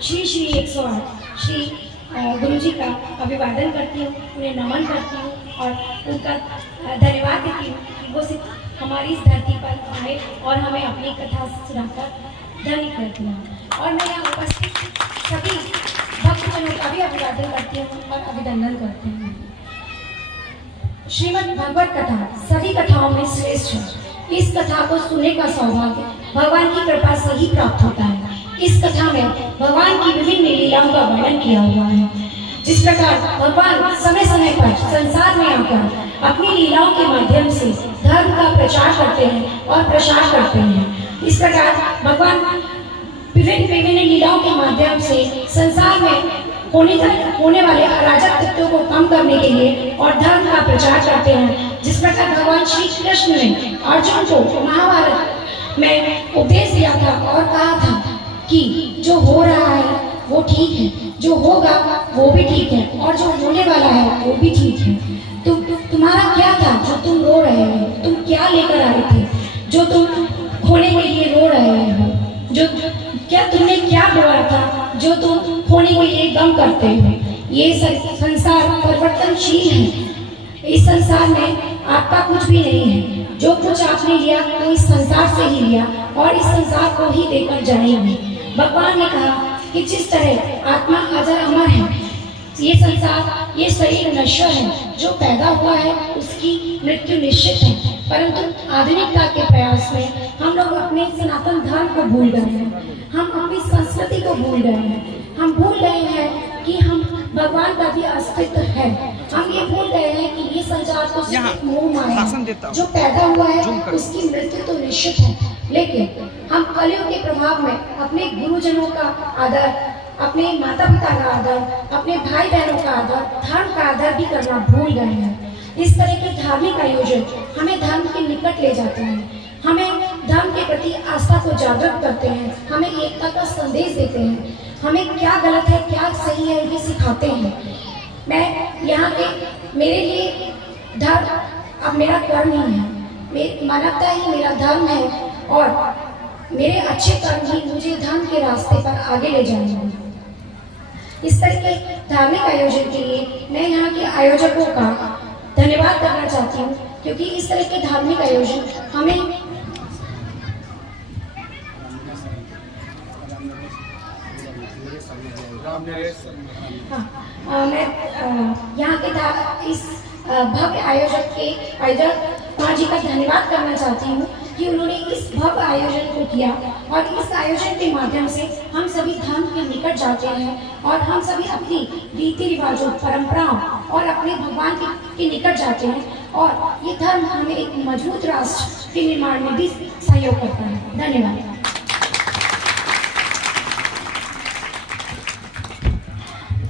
श्री श्री 108 श्री गुरु जी का अभिवादन करती हूँ, उन्हें नमन करती हूँ और उनका धन्यवाद देती हूँ कि वो सिर्फ हमारी इस धरती पर आए और हमें अपनी कथा सुनाकर धन्य करती हैं। और मैं यहाँ उपस्थित सभी भक्तजनों का भी अभिवादन करती हूँ और अभिनंदन करती हूँ। श्रीमद् भगवत कथा सभी कथाओं में श्रेष्ठ है। इस कथा को सुनने का सौभाग्य भगवान की कृपा से ही प्राप्त होता है। इस कथा में भगवान की विभिन्न लीलाओं का वर्णन किया हुआ है। जिस प्रकार भगवान समय समय पर संसार में आकर अपनी लीलाओं के माध्यम से धर्म का प्रचार करते हैं और प्रसार करते हैं, इस प्रकार भगवान विभिन्न लीलाओं के माध्यम से संसार में होने वाले अराजक तत्वों को कम करने के लिए और धर्म का प्रचार करते हैं। जिस प्रकार भगवान श्री कृष्ण ने अर्जुन को महाभारत में उपदेश दिया था और कहा था कि जो हो रहा है वो ठीक है, जो होगा वो भी ठीक है, और जो होने वाला है वो भी ठीक है। तुम्हारा क्या था जो तुम रो रहे हो? तुम क्या लेकर आए थे जो तुम खोने के लिए रो रहे हो? जो क्या तुमने क्या बोला था जो तुम खोने के लिए गम करते हो? ये संसार परिवर्तनशील है। इस संसार में आपका कुछ भी नहीं है। जो कुछ आपने लिया तो इस संसार से ही लिया और इस संसार को ही देकर जाएंगे। भगवान ने कहा कि जिस तरह आत्मा अजर अमर है, ये संसार, ये शरीर नश्वर है, जो पैदा हुआ है उसकी मृत्यु निश्चित है। परंतु आधुनिकता के प्रयास में हम लोग अपने सनातन धर्म को भूल गए हैं, हम अपनी संस्कृति को भूल गए हैं, हम भूल गए हैं कि हम भगवान का भी अस्तित्व है। हम ये भूल गए हैं कि ये संसार तो सिर्फ मोह माया है, जो पैदा हुआ है उसकी मृत्यु तो निश्चित है। लेकिन हम कलयुग के प्रभाव में अपने गुरुजनों का आदर, अपने माता पिता का आदर, अपने भाई बहनों का आदर, धर्म का आदर भी करना भूल गए हैं। इस तरह के धार्मिक आयोजन हमें धर्म के निकट ले जाते हैं, हमें धर्म के प्रति आस्था को जागृत करते हैं, हमें एकता का संदेश देते हैं, हमें क्या गलत है क्या सही है ये सिखाते हैं। मैं यहाँ के मेरे लिए धर्म अब मेरा कर्म ही है, मानवता ही मेरा धर्म है और मेरे अच्छे कर्म ही मुझे धर्म के रास्ते पर आगे ले जाएंगे। इस तरह के धार्मिक आयोजन के लिए मैं यहाँ के आयोजकों का धन्यवाद करना चाहती हूँ, क्योंकि इस तरह के धार्मिक आयोजन हमें मैं यहाँ के इस भव्य आयोजक के आयोजक माँ जी का धन्यवाद करना चाहती हूँ कि उन्होंने इस भव्य आयोजन को किया और इस आयोजन के माध्यम से हम सभी धर्म के निकट जाते हैं और हम सभी अपनी रीति रिवाजों, परंपराओं और अपने भगवान के निकट जाते हैं और ये धर्म हमें एक मजबूत राष्ट्र के निर्माण में भी सहयोग करता है। धन्यवाद।